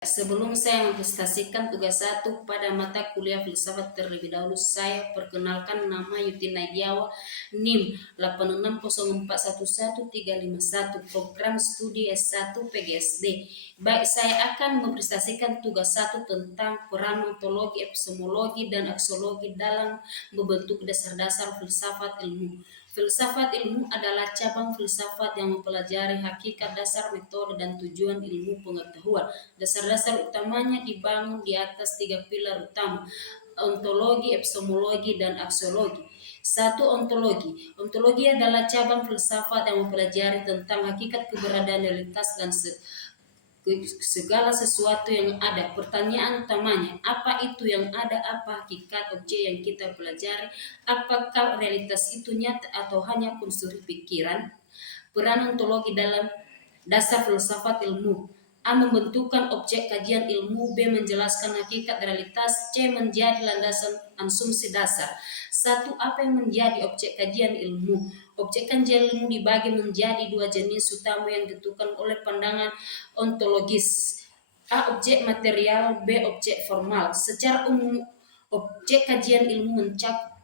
Sebelum saya mempresentasikan tugas satu pada mata kuliah filsafat terlebih dahulu, saya perkenalkan nama Yuti Naidiawa, NIM 8604111351, program studi S1 PGSD. Baik, saya akan mempresentasikan tugas satu tentang peran ontologi, epistemologi, dan aksiologi dalam membentuk dasar-dasar filsafat ilmu. Filsafat ilmu adalah cabang filsafat yang mempelajari hakikat, dasar, metode, dan tujuan ilmu pengetahuan. Dasar-dasar utamanya dibangun di atas tiga pilar utama: ontologi, epistemologi, dan aksiologi. Satu, ontologi. Ontologi adalah cabang filsafat yang mempelajari tentang hakikat, keberadaan, realitas, dan segala sesuatu yang ada. Pertanyaan utamanya, apa itu yang ada? Apa hakikat objek yang kita pelajari? Apakah realitas itu nyata atau hanya konstruk pikiran? Peran ontologi dalam dasar filsafat ilmu: A. Membentukkan objek kajian ilmu. B. Menjelaskan hakikat realitas. C. Menjadi landasan asumsi dasar. Satu, apa yang menjadi objek kajian ilmu? Objek kajian ilmu dibagi menjadi dua jenis utama yang ditentukan oleh pandangan ontologis. A. Objek material. B. Objek formal. Secara umum, objek kajian ilmu mencakup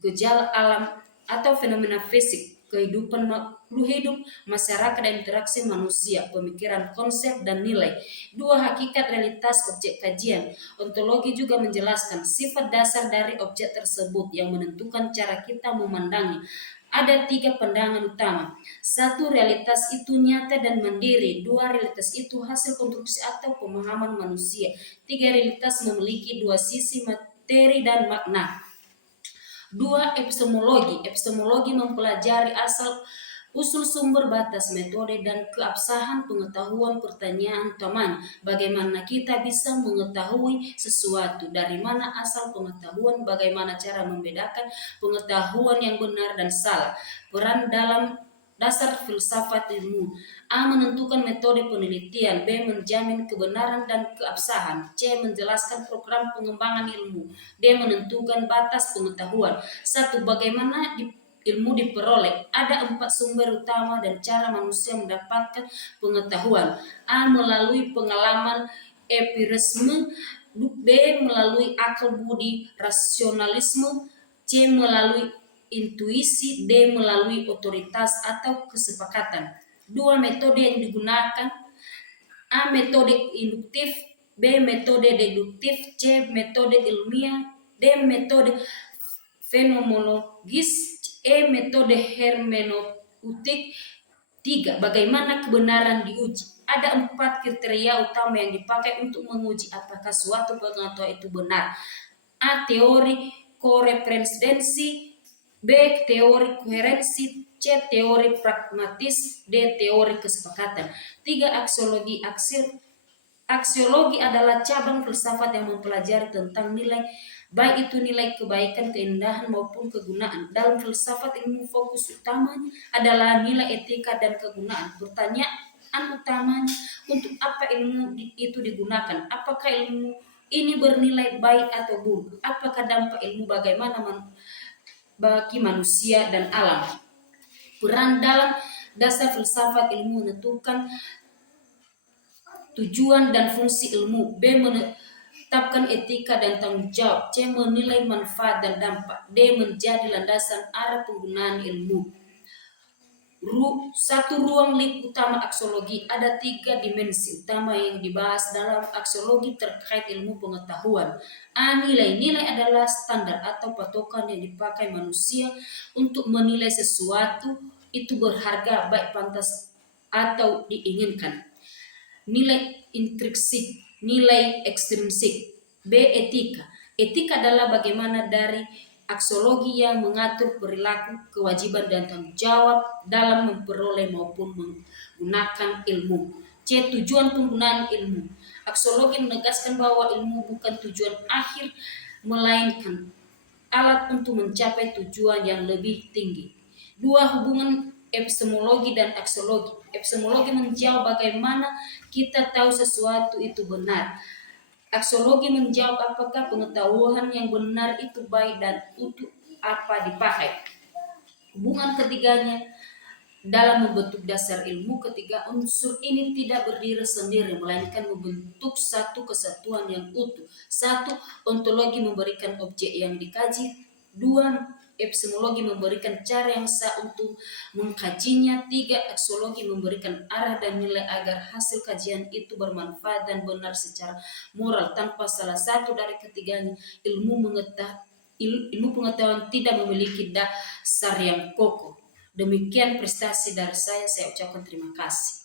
gejala alam atau fenomena fisik, kehidupan makhluk hidup, masyarakat, dan interaksi manusia, pemikiran, konsep, dan nilai. Dua, hakikat realitas objek kajian. Ontologi juga menjelaskan sifat dasar dari objek tersebut yang menentukan cara kita memandangnya. Ada tiga pandangan utama. Satu, realitas itu nyata dan mandiri. Dua, realitas itu hasil konstruksi atau pemahaman manusia. Tiga, realitas memiliki dua sisi, materi dan makna. Dua, epistemologi. Epistemologi mempelajari asal usul, sumber, batas, metode, dan keabsahan pengetahuan. Pertanyaan utamanya, bagaimana kita bisa mengetahui sesuatu? Dari mana asal pengetahuan? Bagaimana cara membedakan pengetahuan yang benar dan salah? Peran dalam dasar filsafat ilmu: A. Menentukan metode penelitian. B. Menjamin kebenaran dan keabsahan. C. Menjelaskan program pengembangan ilmu. D. Menentukan batas pengetahuan. Satu, bagaimana ilmu diperoleh? Ada empat sumber utama dan cara manusia mendapatkan pengetahuan. A. Melalui pengalaman empirisme. B. Melalui akal budi rasionalisme. C. Melalui intuisi. D. Melalui otoritas atau kesepakatan. Dua, metode yang digunakan: A. Metode induktif. B. Metode deduktif. C. Metode ilmiah. D. Metode fenomenologis. E. Metode hermeneutik. Tiga, bagaimana kebenaran diuji? Ada empat kriteria utama yang dipakai untuk menguji apakah suatu pengetahuan itu benar. A. Teori koreferensi. B. Teori koherensi. C. Teori pragmatis. D. Teori kesepakatan. Tiga, aksiologi. Aksiologi adalah cabang filsafat yang mempelajari tentang nilai, baik itu nilai kebaikan, keindahan, maupun kegunaan. Dalam filsafat ilmu, fokus utamanya adalah nilai etika dan kegunaan. Pertanyaan utamanya, untuk apa ilmu itu digunakan? Apakah ilmu ini bernilai baik atau buruk? Apakah dampak ilmu bagaimana bagi manusia dan alam? Peran dalam dasar filsafat ilmu: menentukan tujuan dan fungsi ilmu. B. Menetapkan etika dan tanggung jawab. C. Menilai manfaat dan dampak. D. Menjadi landasan arah penggunaan ilmu. Satu, ruang lingkup utama aksiologi. Ada tiga dimensi utama yang dibahas dalam aksiologi terkait ilmu pengetahuan. A. Nilai. Nilai adalah standar atau patokan yang dipakai manusia untuk menilai sesuatu itu berharga, baik pantas atau diinginkan. Nilai intrinsik, nilai ekstrinsik. B. Etika. Etika adalah bagaimana dari aksiologi yang mengatur perilaku, kewajiban, dan tanggung jawab dalam memperoleh maupun menggunakan ilmu. C. Tujuan penggunaan ilmu. Aksiologi menegaskan bahwa ilmu bukan tujuan akhir, melainkan alat untuk mencapai tujuan yang lebih tinggi. Dua, hubungan epistemologi dan aksiologi. Epistemologi menjawab bagaimana kita tahu sesuatu itu benar. Aksiologi menjawab apakah pengetahuan yang benar itu baik dan untuk apa dipakai. Hubungan ketiganya dalam membentuk dasar ilmu. Ketiga, unsur ini tidak berdiri sendiri, melainkan membentuk satu kesatuan yang utuh. Satu, ontologi memberikan objek yang dikaji. Dua, epistemologi memberikan cara yang sah untuk mengkajinya. Tiga, aksiologi memberikan arah dan nilai agar hasil kajian itu bermanfaat dan benar secara moral. Tanpa salah satu dari ketiganya, ilmu pengetahuan tidak memiliki dasar yang kokoh. Demikian prestasi dari saya ucapkan terima kasih.